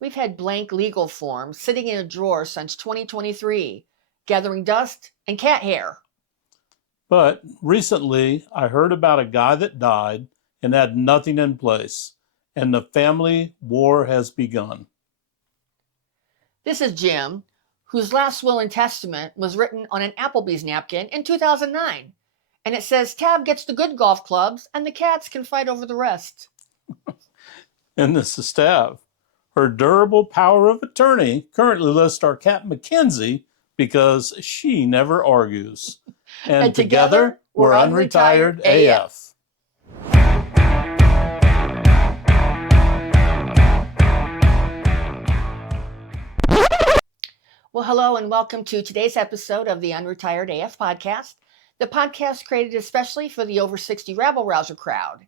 We've had blank legal forms sitting in a drawer since 2023, gathering dust and cat hair. But recently, I heard about a guy that died and had nothing in place, and the family war has begun. This is Jim, whose last will and testament was written on an Applebee's napkin in 2009. And it says Tab gets the good golf clubs and the cats can fight over the rest. And this is Tav. Her durable power of attorney currently lists our cat Mackenzie because she never argues. And together, we're Unretired AF. Well, hello and welcome to today's episode of the Unretired AF podcast, the podcast created especially for the over 60 rabble rouser crowd.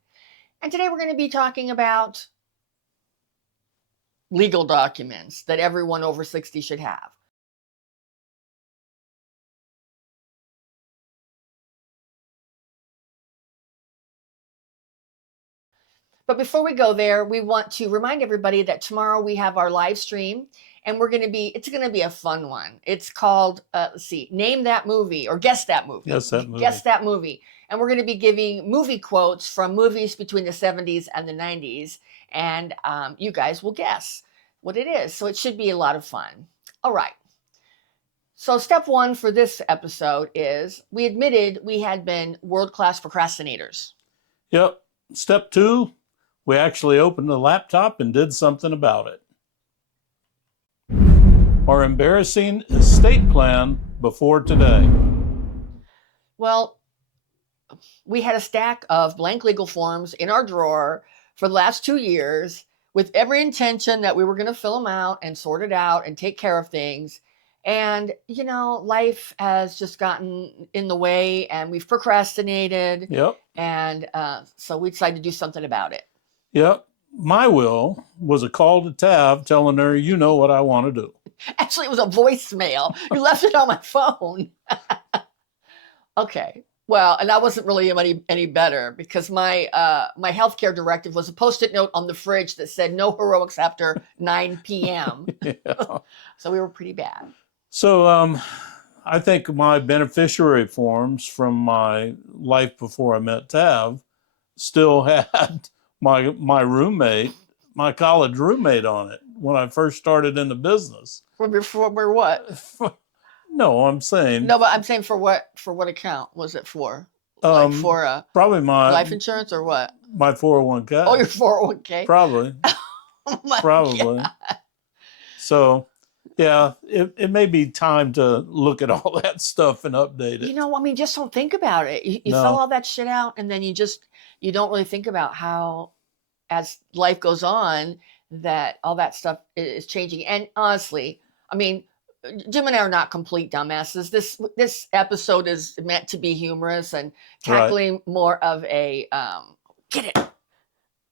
And today we're going to be talking about legal documents that everyone over 60 should have. But before we go there, we want to remind everybody that tomorrow we have our live stream, and it's going to be a fun one. It's called, Name That Movie, or Guess That Movie. Guess That Movie. Guess That Movie. And we're going to be giving movie quotes from movies between the 70s and the 90s, and you guys will guess what it is. So it should be a lot of fun. All right. So step one for this episode is we admitted we had been world-class procrastinators. Yep. Step two, we actually opened the laptop and did something about it. Our embarrassing estate plan before today. Well, we had a stack of blank legal forms in our drawer for the last 2 years with every intention that we were going to fill them out and sort it out and take care of things. And, life has just gotten in the way and we've procrastinated. Yep. And so we decided to do something about it. Yep. My will was a call to Tav telling her, you know what I want to do. Actually, it was a voicemail. You left it on my phone. Okay. Well, and I wasn't really any better because my healthcare directive was a Post-it note on the fridge that said no heroics after 9 p.m. Yeah. So we were pretty bad. So I think my beneficiary forms from my life before I met Tav still had my roommate, my college roommate on it when I first started in the business. For what? No, I'm saying. No, but I'm saying for what account was it for? Probably my life insurance or what? My 401k. Oh, your 401k? Probably. Oh my Probably. God. So, yeah, it may be time to look at all that stuff and update it. Just don't think about it. You No. fill all that shit out and then you don't really think about how, as life goes on, that all that stuff is changing. And honestly, Jim and I are not complete dumbasses. This episode is meant to be humorous and tackling more of a get it.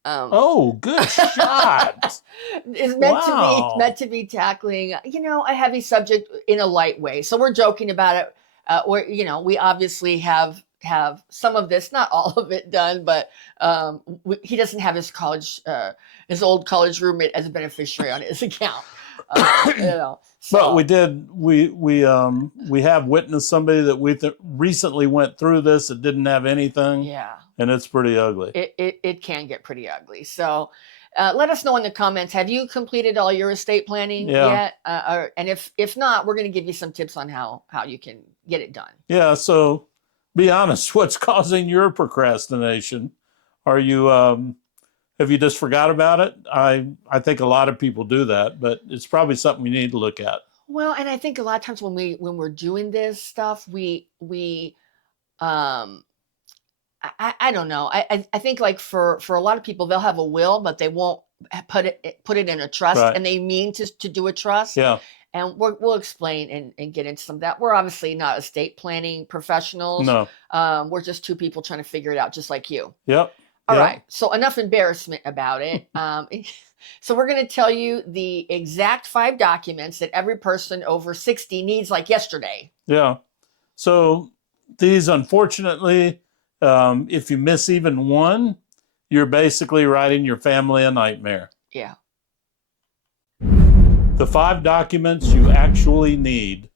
Oh, good shot! It's meant to be tackling a heavy subject in a light way. So we're joking about it. We obviously have some of this, not all of it done, but he doesn't have his old college roommate as a beneficiary on his account. But we did. We have witnessed somebody that we recently went through this that didn't have anything. Yeah, and it's pretty ugly. It can get pretty ugly. So let us know in the comments. Have you completed all your estate planning yet? And if not, we're going to give you some tips on how you can get it done. Yeah. So be honest. What's causing your procrastination? Are you have you just forgot about it? I think a lot of people do that, but it's probably something we need to look at. Well, and I think a lot of times when we're doing this stuff, we I don't know. I think like for a lot of people, they'll have a will, but they won't put it in a trust, Right. and they mean to do a trust. Yeah. And we'll explain and get into some of that. We're obviously not estate planning professionals. No. We're just two people trying to figure it out, just like you. Yep. All right. So enough embarrassment about it. So we're going to tell you the exact 5 documents that every person over 60 needs, like yesterday. Yeah. So these, unfortunately, if you miss even one, you're basically writing your family a nightmare. Yeah. The 5 documents you actually need.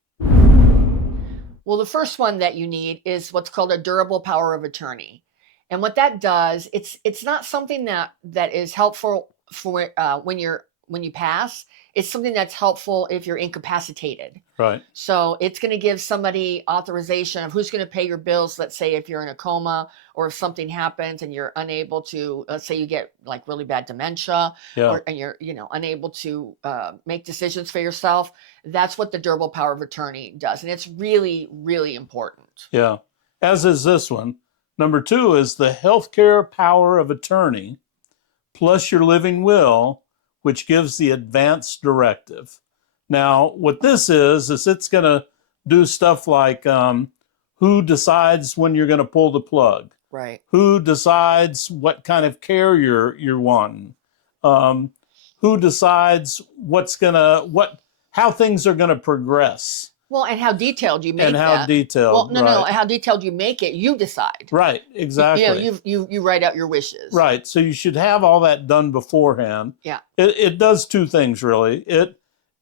Well, the first one that you need is what's called a durable power of attorney. And what that does, it's not something that is helpful for when you pass. It's something that's helpful if you're incapacitated. Right. So it's going to give somebody authorization of who's going to pay your bills. Let's say if you're in a coma or if something happens and you're unable to, let's say you get like really bad dementia, Yeah. or and you're unable to make decisions for yourself. That's what the durable power of attorney does, and it's really, really important. Yeah. As is this one. Number 2 is the healthcare power of attorney plus your living will, which gives the advance directive. Now, what this is it's going to do stuff like who decides when you're going to pull the plug, Right. who decides what kind of care you're wanting, who decides how things are going to progress. Well, and how detailed you make And how that. Well, detailed, no, right? how detailed you make it, you decide. Right, exactly. You write out your wishes. Right. So you should have all that done beforehand. Yeah. It does 2 things really.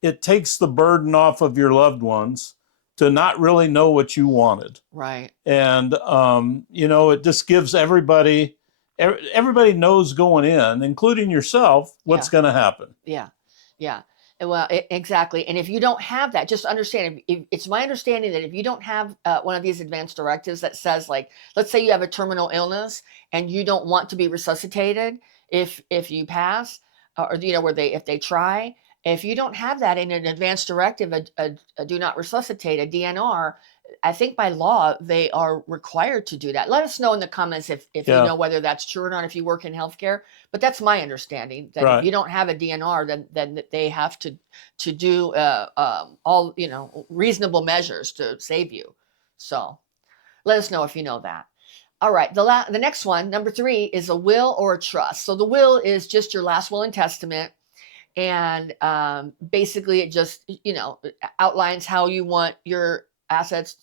It takes the burden off of your loved ones to not really know what you wanted. Right. And it just gives everybody knows going in, including yourself, what's going to happen. Yeah. Yeah. Well, exactly. And if you don't have that, just understand, it's my understanding that if you don't have one of these advanced directives that says, like, let's say you have a terminal illness and you don't want to be resuscitated if you pass, or where if they try, if you don't have that in an advanced directive, a do not resuscitate, a DNR, I think by law they are required to do that. Let us know in the comments if you know whether that's true or not, if you work in healthcare. But that's my understanding, that if you don't have a DNR, then they have to do all reasonable measures to save you. So let us know if you know that. All right, the next one, number 3, is a will or a trust. So the will is just your last will and testament. And basically it just outlines how you want your assets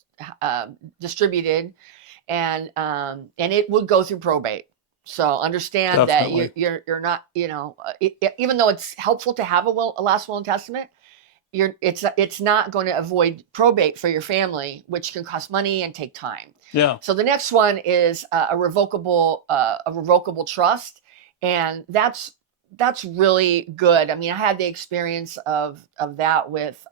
distributed, and it would go through probate. So understand Definitely. that you're not even though it's helpful to have a last will and testament, it's not going to avoid probate for your family, which can cost money and take time. Yeah. So the next one is a revocable trust, and that's really good. I mean, I had the experience of that with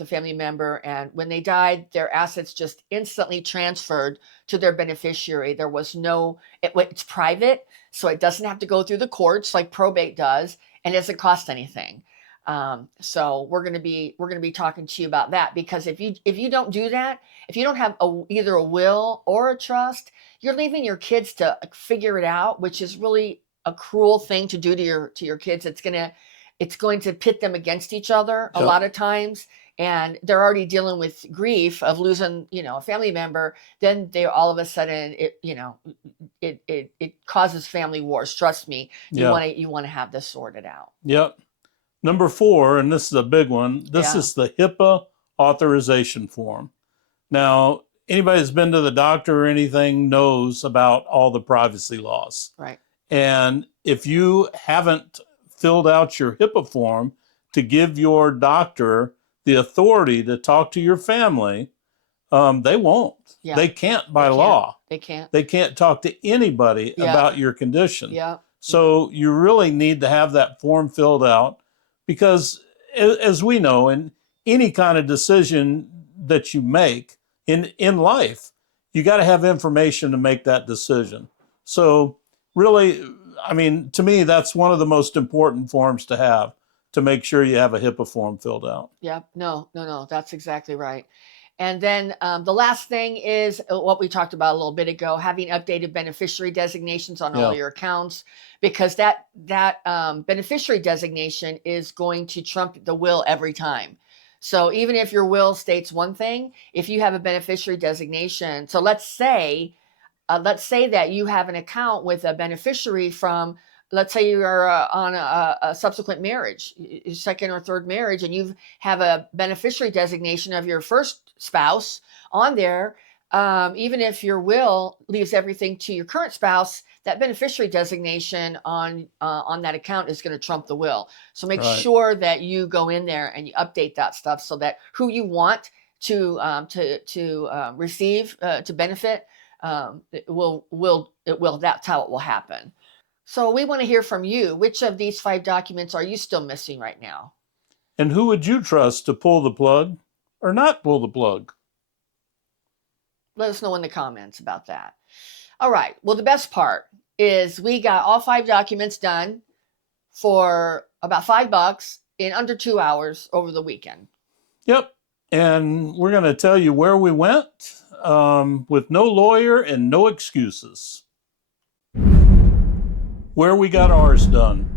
a family member, and when they died, their assets just instantly transferred to their beneficiary. There was it's private, so it doesn't have to go through the courts like probate does, and it doesn't cost anything. So we're going to be talking to you about that, because if you don't do that, if you don't have either a will or a trust, you're leaving your kids to figure it out, which is really a cruel thing to do to your kids. It's going to pit them against each other a lot of times, and they're already dealing with grief of losing a family member. Then they all of a sudden it causes family wars. Trust me, you want to have this sorted out. Yep. Number 4, and this is a big one. This is the HIPAA authorization form. Now, anybody that's been to the doctor or anything knows about all the privacy laws. Right. And if you haven't filled out your HIPAA form to give your doctor the authority to talk to your family, they won't. Yeah. They can't by law. They can't. They can't talk to anybody about your condition. Yeah. So you really need to have that form filled out, because as we know, in any kind of decision that you make in life, you got to have information to make that decision. So really, I mean, to me, that's one of the most important forms to have, to make sure you have a HIPAA form filled out. Yeah, no, that's exactly right. And then the last thing is what we talked about a little bit ago, having updated beneficiary designations on all your accounts, because that beneficiary designation is going to trump the will every time. So even if your will states one thing, if you have a beneficiary designation, so let's say that you have an account with a beneficiary from, let's say you're on a subsequent marriage, second or third marriage, and you have a beneficiary designation of your first spouse on there. even if your will leaves everything to your current spouse, that beneficiary designation on that account is going to trump the will. So make Right. sure that you go in there and you update that stuff so that who you want to receive to benefit it will that's how it will happen. So we want to hear from you. Which of these 5 documents are you still missing right now? And who would you trust to pull the plug or not pull the plug? Let us know in the comments about that. All right. Well, the best part is we got all 5 documents done for about $5 in under 2 hours over the weekend. Yep. And we're going to tell you where we went with no lawyer and no excuses. Where we got ours done.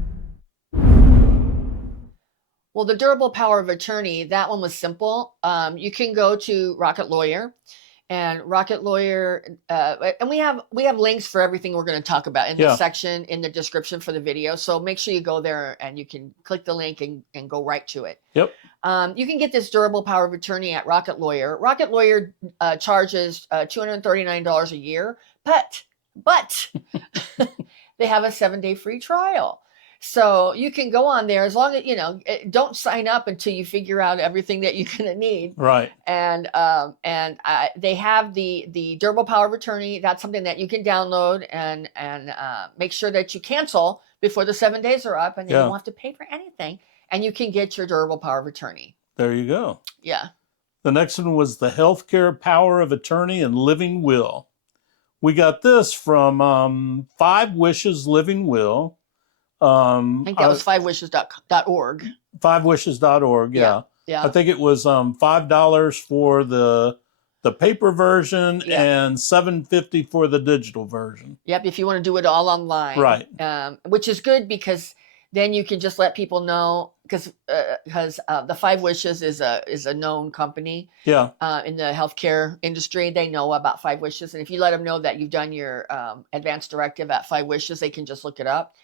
Well, the durable power of attorney, that one was simple. You can go to Rocket Lawyer, and Rocket Lawyer, and we have links for everything we're going to talk about in the section in the description for the video. So make sure you go there and you can click the link and go right to it. Yep. You can get this durable power of attorney at Rocket Lawyer. Rocket Lawyer charges $239 a year, but they have a 7-day free trial. So you can go on there as long as, don't sign up until you figure out everything that you're going to need. Right. And they have the durable power of attorney. That's something that you can download and make sure that you cancel before the 7 days are up, and then you won't have to pay for anything. And you can get your durable power of attorney. There you go. Yeah. The next one was the healthcare power of attorney and living will. We got this from 5 Wishes Living Will. I think that was 5wishes.org. 5wishes.org, yeah. I think it was $5 for the paper version and $7.50 for the digital version. Yep, if you want to do it all online. Right. Which is good because then you can just let people know, because the 5 Wishes is a known company. Yeah. In the healthcare industry, they know about 5 Wishes, and if you let them know that you've done your advance directive at 5 Wishes, they can just look it up.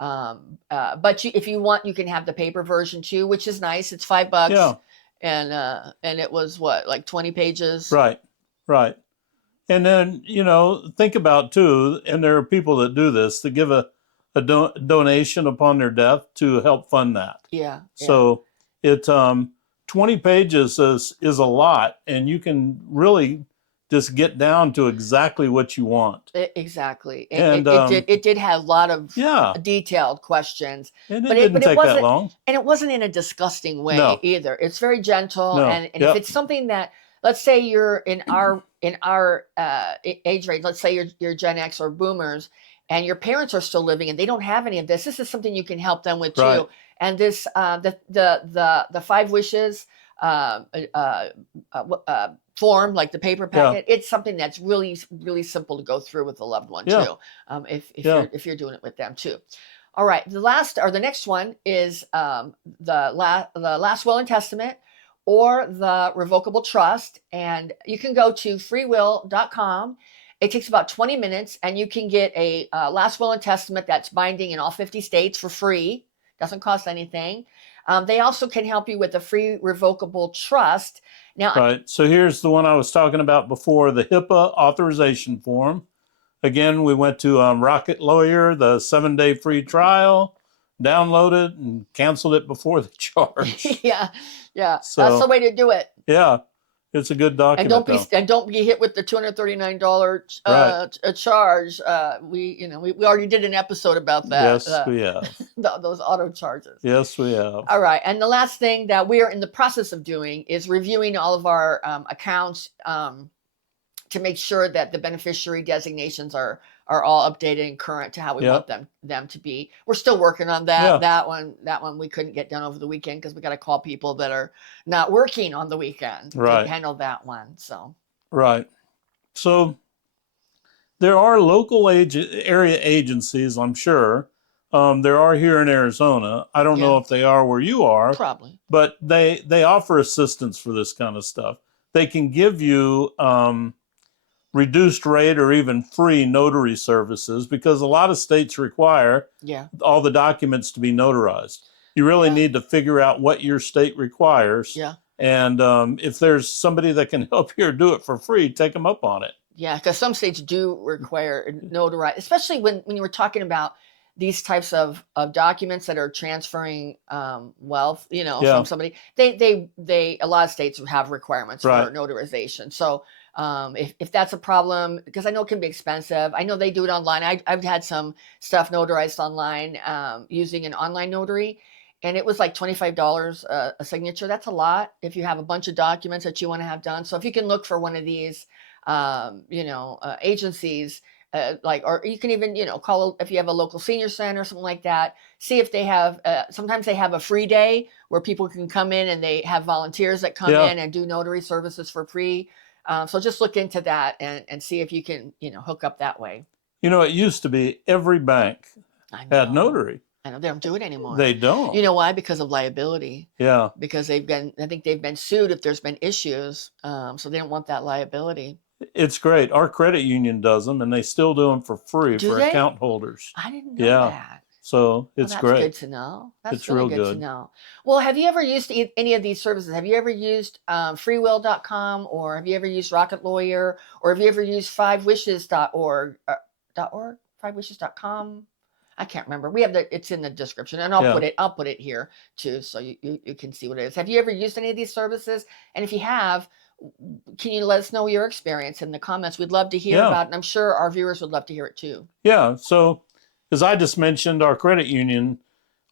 But if you want, you can have the paper version too, which is nice. It's $5. Yeah. And it was what, like 20 pages? Right. And then, think about too, and there are people that do this, that give a donation upon their death to help fund that. Yeah. So it 20 pages is a lot, and you can really just get down to exactly what you want. Exactly. And it did have a lot of detailed questions. And it didn't take that long. And it wasn't in a disgusting way either. It's very gentle. And if it's something that, let's say you're in our age range, let's say you're Gen X or boomers, and your parents are still living and they don't have any of this, this is something you can help them with too. And this, the 5 Wishes form, like the paper packet, it's something that's really, really simple to go through with a loved one too. If you're doing it with them too. All right, the next one is the last will and testament, or the revocable trust, and you can go to freewill.com. It takes about 20 minutes, and you can get a last will and testament that's binding in all 50 states for free. Doesn't cost anything. They also can help you with a free revocable trust. Now, so here's the one I was talking about before, the HIPAA authorization form. Again, we went to Rocket Lawyer, the 7-day free trial, downloaded and canceled it before the charge. Yeah. So, that's the way to do it. Yeah. It's a good document. And don't be hit with the $239 charge. We already did an episode about that. Yes, we have. Those auto charges. Yes, we have. All right, and the last thing that we are in the process of doing is reviewing all of our accounts to make sure that the beneficiary designations are all updated and current to how we want them to be. We're still working on that. That one we couldn't get done over the weekend because we got to call people that are not working on the weekend to handle that one. So So there are local area agencies, I'm sure. There are here in Arizona. I don't know if they are where you are. Probably. But they offer assistance for this kind of stuff. They can give you reduced rate or even free notary services, because a lot of states require all the documents to be notarized. You really need to figure out what your state requires And if there's somebody that can help you or do it for free, take them up on it. Yeah, because some states do require notarized, especially when you were talking about these types of documents that are transferring wealth, from somebody. They a lot of states have requirements Right. for notarization. So if that's a problem, because I know it can be expensive. I know they do it online. I've had some stuff notarized online using an online notary. And it was like $25 a signature. That's a lot if you have a bunch of documents that you want to have done. So if you can look for one of these agencies, or you can even, call if you have a local senior center or something like that, see if they have, sometimes they have a free day where people can come in and they have volunteers that come in and do notary services for free. So just look into that and see if you can, hook up that way. It used to be every bank had notary. I know they don't do it anymore. They don't. You know why? Because of liability. Yeah. Because I think they've been sued if there's been issues. So they don't want that liability. It's great. Our credit union does them, and they still do them for free for they? account holders. I didn't know that. So it's that's great. Good to know. That's it's really real good to know. Well, have you ever used any of these services? Have you ever used freewill.com, or have you ever used Rocket Lawyer, or have you ever used fivewishes.org, fivewishes.com? I can't remember. It's in the description, and I'll put it here too, so you can see what it is. Have you ever used any of these services? And if you have, can you let us know your experience in the comments? We'd love to hear about it, and I'm sure our viewers would love to hear it too. Yeah. So, as I just mentioned, our credit union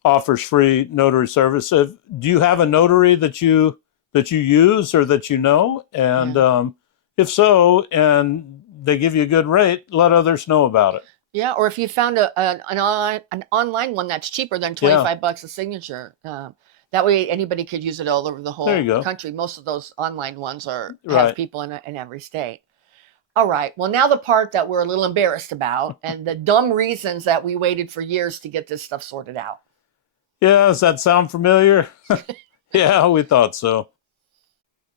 offers free notary service. Do you have a notary that you use or that you know? And if so, and they give you a good rate, let others know about it. Yeah, or if you found an online one that's cheaper than $25 a signature, that way anybody could use it all over the whole country. Most of those online ones have people in every state. All right. Well, now the part that we're a little embarrassed about and the dumb reasons that we waited for years to get this stuff sorted out. Yeah, does that sound familiar? Yeah, we thought so.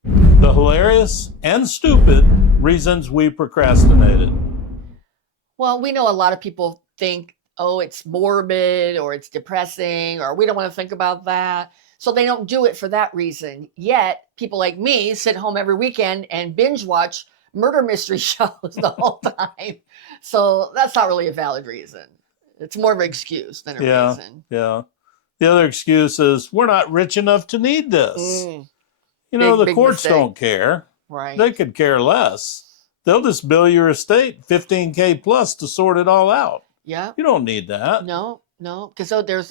The hilarious and stupid reasons we procrastinated. Well, we know a lot of people think, oh, it's morbid or it's depressing or we don't want to think about that. So they don't do it for that reason. Yet people like me sit home every weekend and binge watch murder mystery shows the whole time. So that's not really a valid reason. It's more of an excuse than a reason. Yeah. The other excuse is we're not rich enough to need this. The courts don't care. Right. They could care less. They'll just bill your estate $15K plus to sort it all out. Yeah. You don't need that. No, because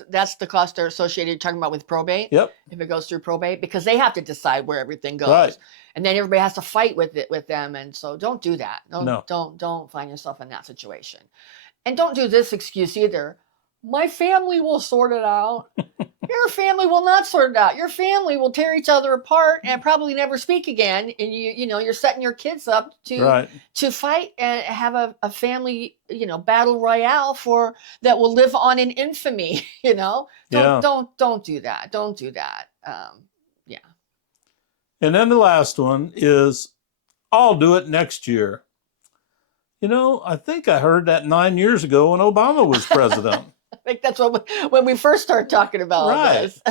that's the cost they're associated, you're talking about with probate. Yep. If it goes through probate, because they have to decide where everything goes. Right. And then everybody has to fight with them. And so don't do that. No. Don't find yourself in that situation. And don't do this excuse either. My family will sort it out. Your family will not sort it out. Your family will tear each other apart and probably never speak again. And you're setting your kids up to fight and have a family, battle royale that will live on in infamy. Don't do that. Don't do that. Yeah. And then the last one is, I'll do it next year. I think I heard that 9 years ago when Obama was president. I think that's when we first started talking about all this.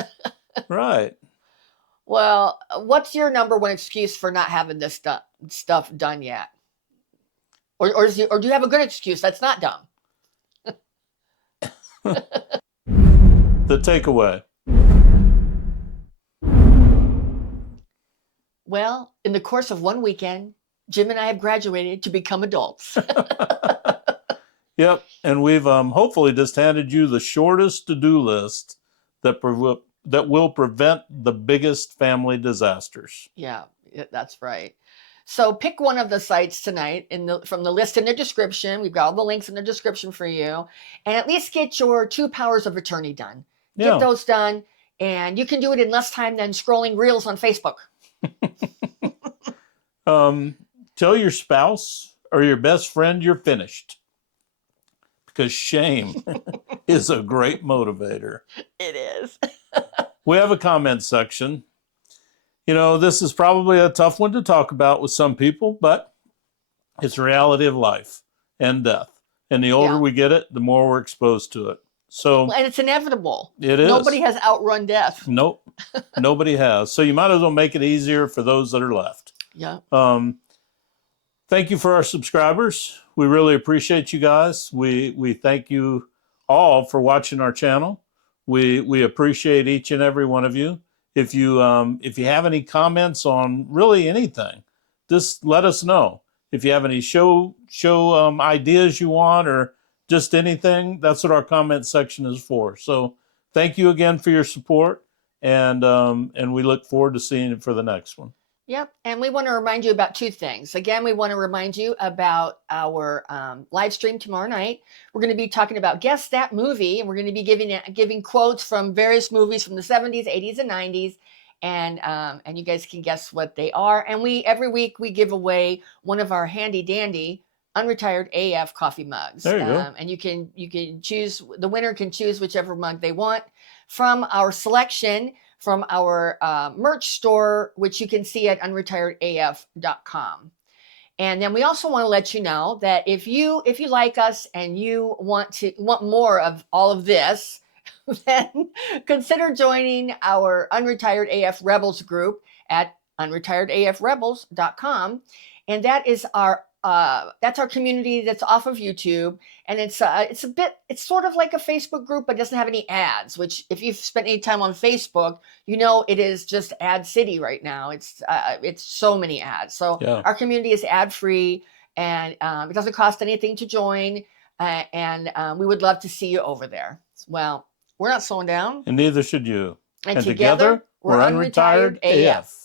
Right. Well, what's your number one excuse for not having this stuff done yet? Or do you have a good excuse that's not dumb? The takeaway. Well, in the course of one weekend, Jim and I have graduated to become adults. Yep, and we've hopefully just handed you the shortest to-do list that will prevent the biggest family disasters. Yeah, that's right. So pick one of the sites tonight from the list in the description. We've got all the links in the description for you. And at least get your 2 powers of attorney done. Get those done, and you can do it in less time than scrolling reels on Facebook. Tell your spouse or your best friend you're finished. Because shame is a great motivator. It is. We have a comment section. This is probably a tough one to talk about with some people, but it's a reality of life and death. And the older we get it, the more we're exposed to it. And it's inevitable. It is. Nobody has outrun death. Nope. Nobody has. So you might as well make it easier for those that are left. Yeah. Thank you for our subscribers. We really appreciate you guys. We thank you all for watching our channel. We appreciate each and every one of you. If you have any comments on really anything, just let us know. If you have any show ideas you want or just anything, that's what our comment section is for. So thank you again for your support, and we look forward to seeing you for the next one. Yep. And we want to remind you about two things. Again, we want to remind you about our live stream tomorrow night. We're going to be talking about Guess That Movie, and we're going to be giving quotes from various movies from the 70s, 80s, and 90s. And you guys can guess what they are. And every week we give away one of our handy dandy Unretired AF coffee mugs. There you go. And you can choose, the winner can choose whichever mug they want from our selection from our merch store, which you can see at unretiredaf.com. And then we also want to let you know that if you like us and you want more of all of this, then consider joining our Unretired AF Rebels group at unretiredafrebels.com. And that is that's our community that's off of YouTube, and it's sort of like a Facebook group, but doesn't have any ads. Which, if you've spent any time on Facebook, you know it is just ad city right now. It's so many ads. So yeah. Our community is ad free, and it doesn't cost anything to join. And we would love to see you over there. Well, we're not slowing down, and neither should you. And together we're Unretired AF.